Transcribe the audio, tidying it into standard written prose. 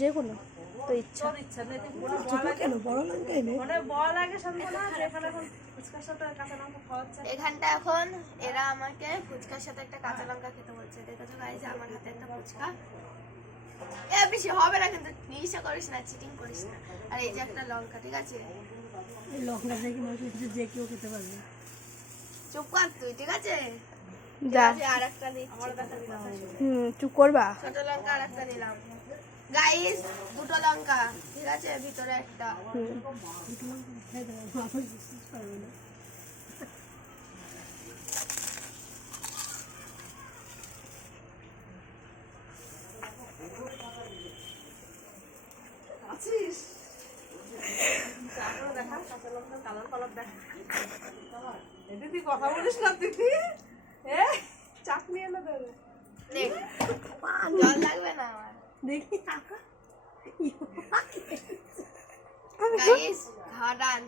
যে কোনো তো ইচ্ছা এখানটা এখন এরা আমাকে ফুচকার সাথে একটা কাঁচা লঙ্কা খেতে বলছে। দেখেছো গাইস আমার হাতে একটা ফুচকা, এ বেশি হবে না কিন্তু নিশা করিস না, চিটিং করিস না। আর এই যে একটা লঙ্কা, ঠিক আছে? এই লঙ্কা দেখি মানুষ যে কেউ খেতে পারবে। চুপ কর তুই, ঠিক আছে? যা আর একটা দিচ্ছি, চুপ করবা। ছোট লঙ্কা আর একটা নিলাম গাইস, দুটো লঙ্কা, ঠিক আছে? ভিতরে একটা। দিদি কথা বলিস না দিদি, চাটনি এনে দেবে। জল লাগবে না আমার। দেখি গাইস খাওয়া ডান।